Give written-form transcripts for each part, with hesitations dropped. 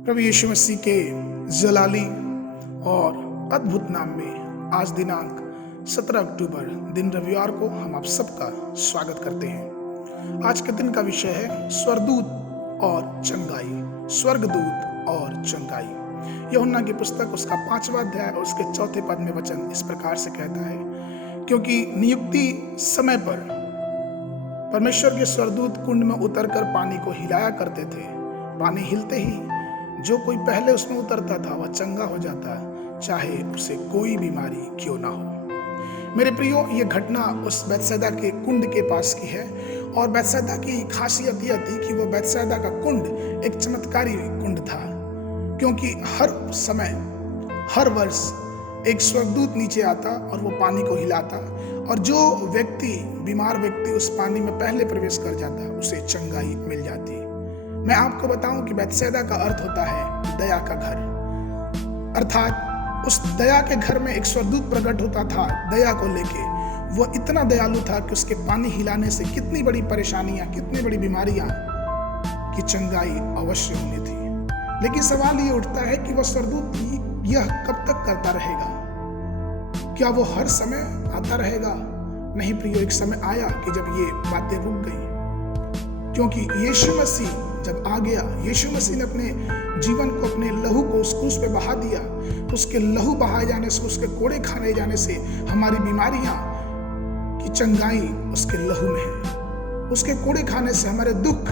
प्रभु यीशु मसीह के जलाली और अद्भुत नाम में आज दिनांक 17 अक्टूबर दिन रविवार को हम आप सबका स्वागत करते हैं। आज के दिन का विषय है स्वर्गदूत और चंगाई। स्वर्गदूत और चंगाई। यूहन्ना की पुस्तक उसका 5वां अध्याय और उसके 4 पद में वचन इस प्रकार से कहता है, क्योंकि नियुक्ति समय पर परमेश्वर के स्वर्गदूत कुंड में उतरकर पानी को हिलाया करते थे। पानी हिलते ही जो कोई पहले उसमें उतरता था वह चंगा हो जाता, चाहे उसे कोई बीमारी क्यों ना हो। मेरे प्रियो, ये घटना उस बैतसैदा के कुंड के पास की है और बैतसैदा की खासियत यह थी कि वो बैतसैदा का कुंड एक चमत्कारी कुंड था, क्योंकि हर समय हर वर्ष एक स्वर्गदूत नीचे आता और वो पानी को हिलाता और जो व्यक्ति बीमार व्यक्ति उस पानी में पहले प्रवेश कर जाता उसे चंगाई मिल जाती। मैं आपको बताऊं कि बैतसैदा का अर्थ होता है दया का घर, अर्थात उस दया के घर में एक स्वर्गदूत प्रकट होता था दया को लेके। वो इतना दयालु था कि उसके पानी हिलाने से कितनी बड़ी परेशानियां, कितनी बड़ी बीमारियां की चंगाई अवश्य होनी थी। लेकिन सवाल ये उठता है कि वह स्वर्गदूत यह कब तक करता रहेगा? क्या वो हर समय आता रहेगा? नहीं प्रियो, एक समय आया कि जब ये बातें रुक गई, क्योंकि यीशु मसीह जब आ गया, यीशु मसीह ने अपने जीवन को, अपने लहू को उस क्रूस पे बहा दिया। उसके लहू बहाए जाने से, उसके कोड़े खाने जाने से हमारी बीमारियां की चंगाई उसके लहू में है। उसके कोड़े खाने से हमारे दुख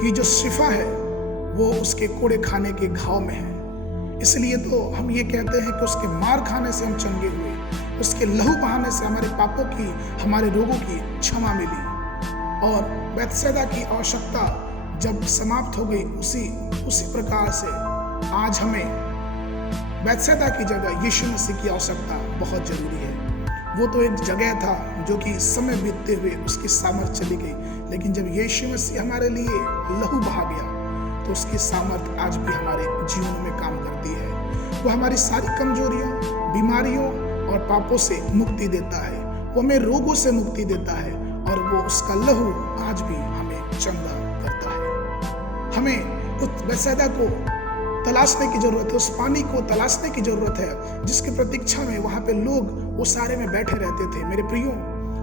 की जो शिफा है वो उसके कोड़े खाने के घाव में है। इसलिए तो हम ये कहते हैं कि उसके मार खाने से हम चंगे हुए, उसके लहू बहाने से हमारे पापों की, हमारे रोगों की क्षमा मिली। और बैतसैदा की आवश्यकता जब समाप्त हो गई, उसी प्रकार से आज हमें बैतसैदा की जगह यीशु मसीह की आवश्यकता बहुत जरूरी है। वो तो एक जगह था जो कि समय बीतते हुए उसकी सामर्थ चली गई, लेकिन जब यीशु मसीह हमारे लिए लहू बहा गया तो उसकी सामर्थ आज भी हमारे जीवन में काम करती है। वो हमारी सारी कमजोरियों, बीमारियों और पापों से मुक्ति देता है। वो हमें रोगों से मुक्ति देता है और वो उसका लहू आज भी हमें चंगा करता है। हमें उस बैतसैदा को तलाशने की जरूरत है, उस पानी को तलाशने की जरूरत है जिसकी प्रतीक्षा में वहां पे लोग उसारे में बैठे रहते थे। मेरे प्रियो,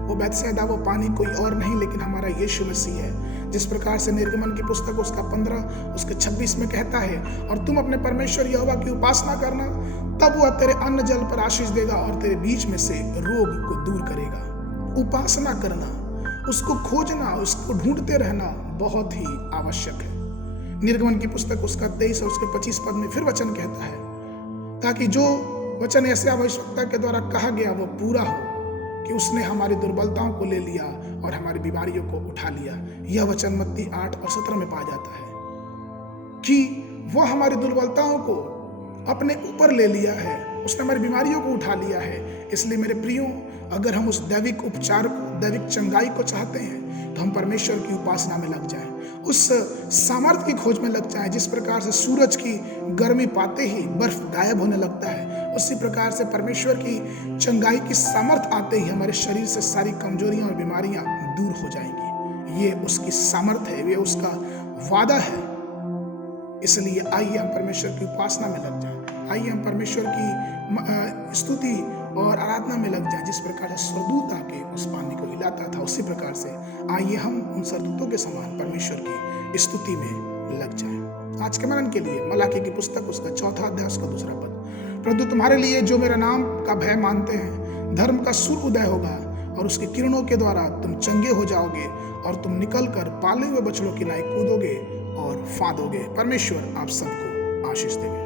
वो बैतसैदा, वो पानी कोई और नहीं लेकिन हमारा यीशु मसीह है। जिस प्रकार से निर्गमन की पुस्तक उसका 15 उसके 26 में कहता है, और तुम अपने परमेश्वर यहोवा की उपासना करना, तब वह तेरे अन्न जल पर आशीष देगा और तेरे बीच में से रोग को दूर करेगा। उपासना करना, उसको खोजना, उसको ढूंढते रहना बहुत ही आवश्यक है। निर्गमन की पुस्तक उसका 23 और उसके 25 पद में फिर वचन कहता है, ताकि जो वचन ऐसे आवश्यकता के द्वारा कहा गया वो पूरा हो, कि उसने हमारी दुर्बलताओं को ले लिया और हमारी बीमारियों को उठा लिया। यह वचन मत्ती 8 और 17 में पाया जाता है कि वो हमारी दुर्बलताओं को अपने ऊपर ले लिया है, उसने हमारी बीमारियों को उठा लिया है। इसलिए मेरे प्रियो, अगर हम उस दैविक उपचार को, दैविक चंगाई को चाहते हैं तो हम परमेश्वर की उपासना में लग जाएं, उस सामर्थ्य की खोज में लग जाएं। जिस प्रकार से सूरज की गर्मी पाते ही बर्फ गायब होने लगता है, उसी प्रकार से परमेश्वर की चंगाई की सामर्थ्य आते ही हमारे शरीर से सारी कमजोरियां और बीमारियां दूर हो जाएंगी। ये उसकी सामर्थ्य है, ये उसका वादा है। इसलिए आइए हम परमेश्वर की उपासना में लग जाएं, आइए हम परमेश्वर की स्तुति और आराधना में लग जाए। जिस प्रकार से स्वर्गदूत आके उस पानी को हिलाता था, उसी प्रकार से आइए हम उन स्वर्गदूतों के समान परमेश्वर की स्तुति में लग जाएं। आज के मनन के लिए मलाकी की पुस्तक उसका 4 अध्याय उसका 2 पद, परंतु तुम्हारे लिए जो मेरा नाम का भय मानते हैं, धर्म का सूर्य उदय होगा और उसकी किरणों के द्वारा तुम चंगे हो जाओगे और तुम निकल कर पाले हुए बछड़ों की नाई कूदोगे और फांदोगे। परमेश्वर आप सबको आशीष देवे।